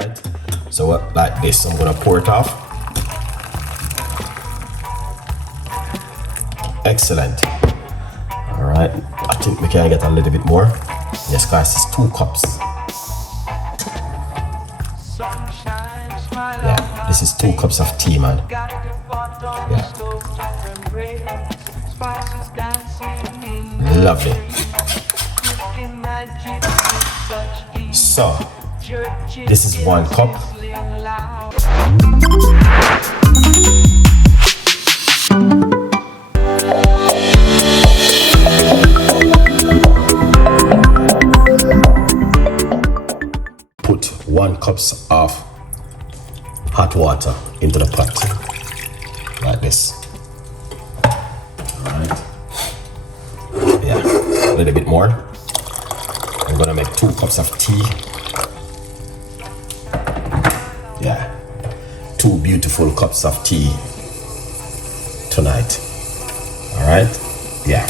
right? So like this, I'm gonna pour it off. Excellent. All right, I think we can get a little bit more. Yes guys, it's 2 cups. Yeah, this is 2 cups of tea, man. Yeah. Lovely. So, this is 1 cup. Put 1 cup of hot water into the pot, like this. All right. Yeah, a little bit more. I'm gonna make 2 cups of tea. Yeah, 2 beautiful cups of tea tonight. All right. Yeah.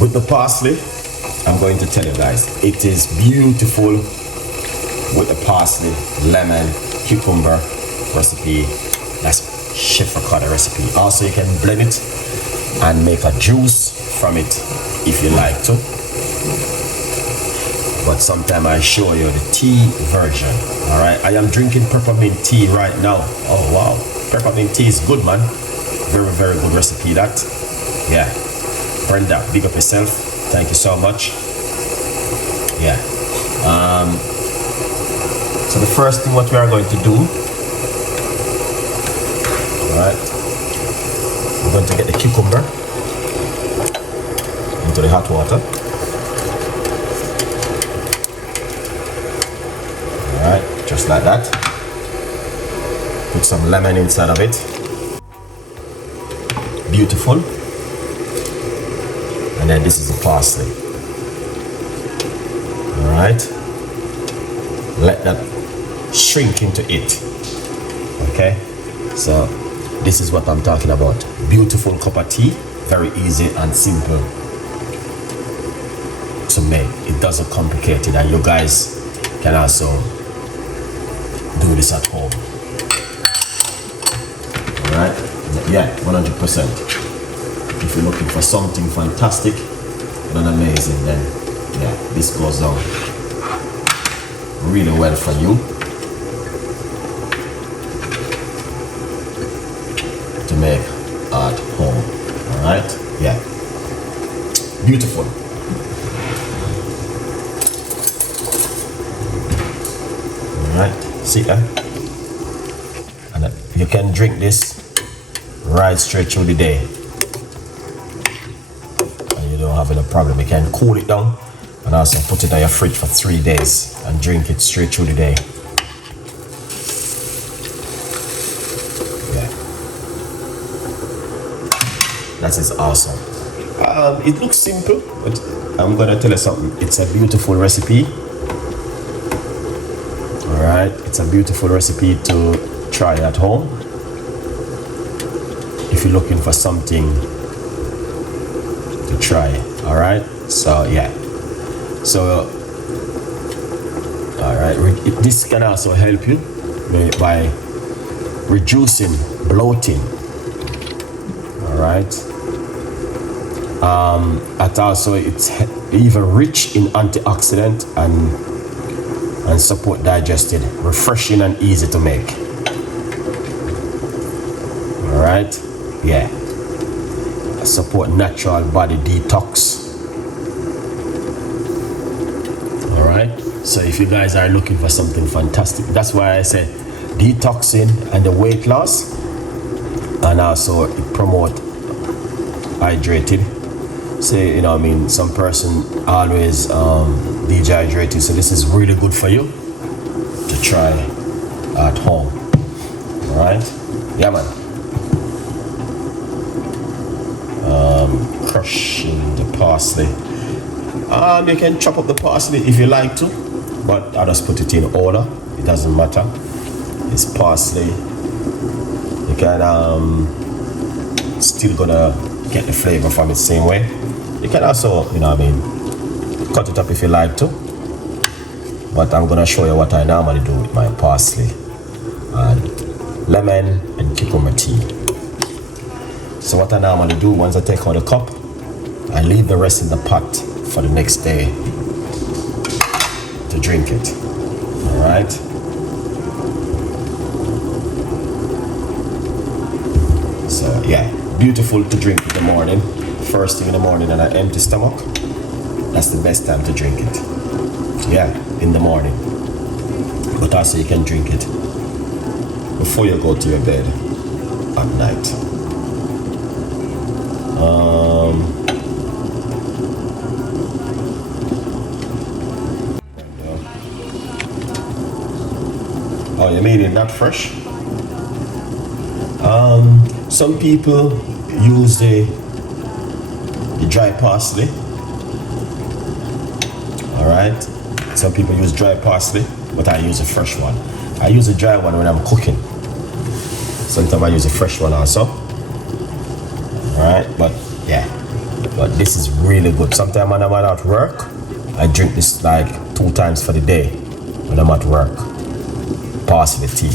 With the parsley, I'm going to tell you guys, it is beautiful with the parsley, lemon, cucumber recipe. That's Chef Ricardo recipe. Also, you can blend it and make a juice from it if you like to. But sometime I show you the tea version. All right, I am drinking peppermint tea right now. Oh wow, peppermint tea is good, man. Very, very good recipe that. Yeah, Brenda, big up yourself. Thank you so much. Yeah. So the first thing what we are going to do, all right, we're going to get the cucumber into the hot water. All right, just like that. Put some lemon inside of it. Beautiful. And then this is the parsley. All right. Let that shrink into it. Okay. So this is what I'm talking about. Beautiful cup of tea. Very easy and simple to make. It doesn't complicate it, and you guys can also do this at home. All right. Yeah, 100%. If you're looking for something fantastic and amazing, then yeah, this goes down really well for you to make at home. All right. Yeah, beautiful. All right, see that? And you can drink this right straight through the day. Don't have any problem. You can cool it down and also put it in your fridge for 3 days and drink it straight through the day. Yeah, that is awesome. It looks simple, but I'm gonna tell you something. It's a beautiful recipe. All right, it's a beautiful recipe to try at home if you're looking for something to try. All right, so yeah, so all right, this can also help you by reducing bloating. All right, and also it's even rich in antioxidant and support digestion, refreshing and easy to make. All right, yeah. Support natural body detox. All right, so if you guys are looking for something fantastic, that's why I said detoxing and the weight loss, and also it promote hydrated. So you know, I mean, some person always dehydrated, so this is really good for you to try at home. All right, yeah, man. Crushing the parsley. You can chop up the parsley if you like to, but I just put it in order. It doesn't matter. It's parsley. You can still gonna get the flavor from it same way. You can also, you know what I mean, cut it up if you like to, but I'm gonna show you what I normally do with my parsley and lemon and cucumber tea. So what I normally do, once I take out the cup, I leave the rest in the pot for the next day to drink it. All right. So yeah, beautiful to drink in the morning. First thing in the morning on an empty stomach. That's the best time to drink it. Yeah, in the morning. But also you can drink it before you go to your bed at night. Oh, you made it not fresh? Some people use the dry parsley. All right. Some people use dry parsley, but I use a fresh one. I use a dry one when I'm cooking. Sometimes I use a fresh one also. All right, but yeah, but this is really good. Sometimes when I'm at work, I drink this like 2 times for the day when I'm at work. Parsley tea.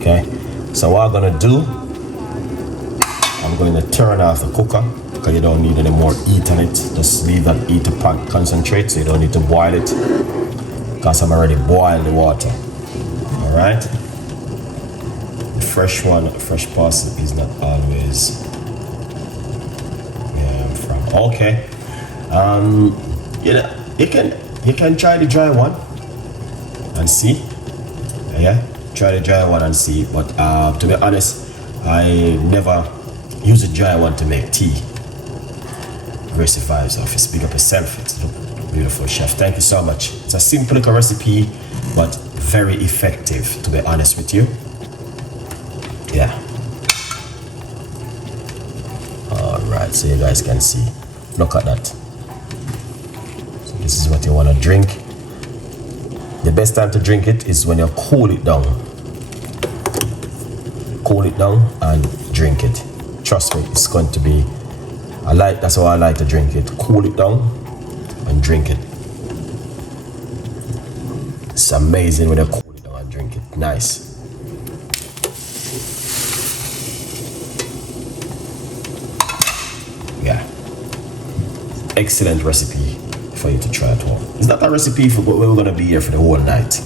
Okay, so what I'm gonna do, I'm going to turn off the cooker because you don't need any more heat on it. Just leave that heat to concentrate, so you don't need to boil it because I'm already boiled the water. All right. The fresh parsley is not always from. Okay. You know, you can try the dry one and see. Yeah, try the dry one and see. But to be honest, I never use a dry one to make tea. Recipe vibes office. Big up yourself. It's beautiful, chef. Thank you so much. It's a simple little recipe, but very effective, to be honest with you. Yeah. All right, so you guys can see. Look at that. So this is what you want to drink. The best time to drink it is when you cool it down. Cool it down and drink it. Trust me, it's going to be, that's how I like to drink it. Cool it down and drink it. It's amazing when you cool it down and drink it. Nice. Yeah. Excellent recipe for you to try at home. It's not a recipe for we're gonna be here for the whole night.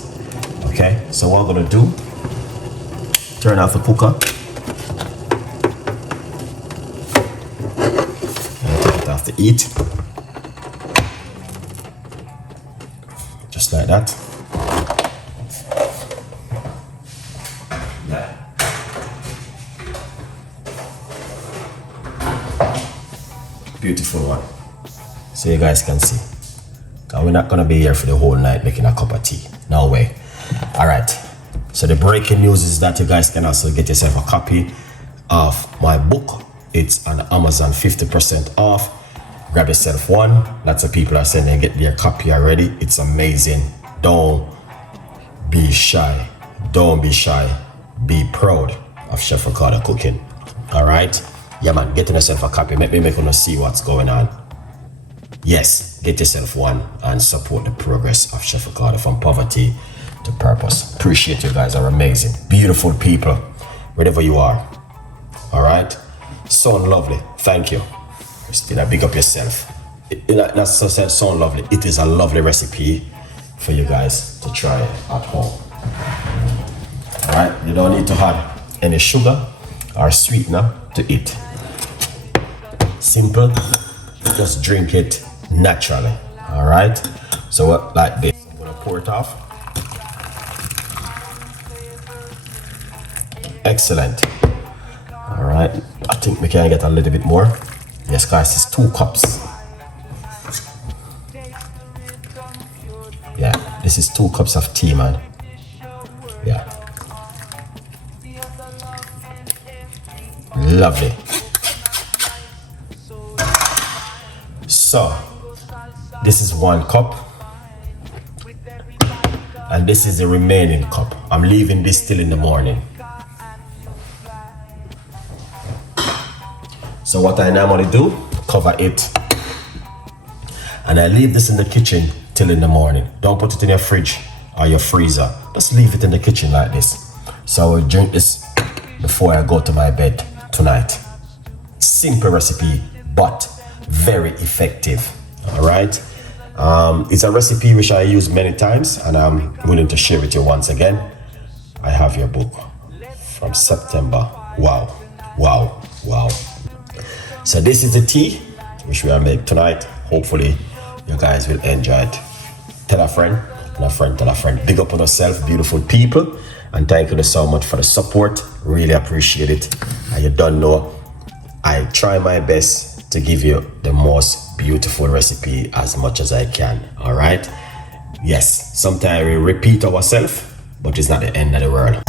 Okay, so what I'm gonna do, turn off the cooker. To eat just like that. Yeah. Beautiful one, so you guys can see. And we're not gonna be here for the whole night making a cup of tea, no way. All right, so the breaking news is that you guys can also get yourself a copy of my book. It's on Amazon, 50% off. Grab yourself one. Lots of people are saying they get their copy already. It's amazing. Don't be shy. Don't be shy. Be proud of Chef Ricardo cooking. All right? Yeah, man. Get yourself a copy. Make you see what's going on. Yes, get yourself one and support the progress of Chef Ricardo from poverty to purpose. Appreciate you guys. Are amazing. Beautiful people. Wherever you are. All right? So lovely. Thank you. Christina, big up yourself. That's so lovely. It is a lovely recipe for you guys to try at home. All right, you don't need to add any sugar or sweetener to it. Simple, just drink it naturally. All right, so like this, I'm gonna pour it off. Excellent. All right, I think we can get a little bit more. Yes, guys, it's 2 cups. Yeah, this is 2 cups of tea, man. Yeah. Lovely. So, this is 1 cup. And this is the remaining cup. I'm leaving this till in the morning. So what I normally do, cover it And I leave this in the kitchen till in the morning. Don't put it in your fridge or your freezer. Just leave it in the kitchen like this. So I will drink this before I go to my bed tonight. Simple recipe, but very effective. All right. It's a recipe which I use many times, and I'm willing to share with you once again. I have your book from September. Wow, wow, wow. So this is the tea which we are making tonight. Hopefully you guys will enjoy it. Tell a friend, and a friend tell a friend. Big up on yourself, beautiful people, and thank you so much for the support. Really appreciate it. And you don't know, I try my best to give you the most beautiful recipe as much as I can. All right. Yes, sometimes we repeat ourselves, but it's not the end of the world.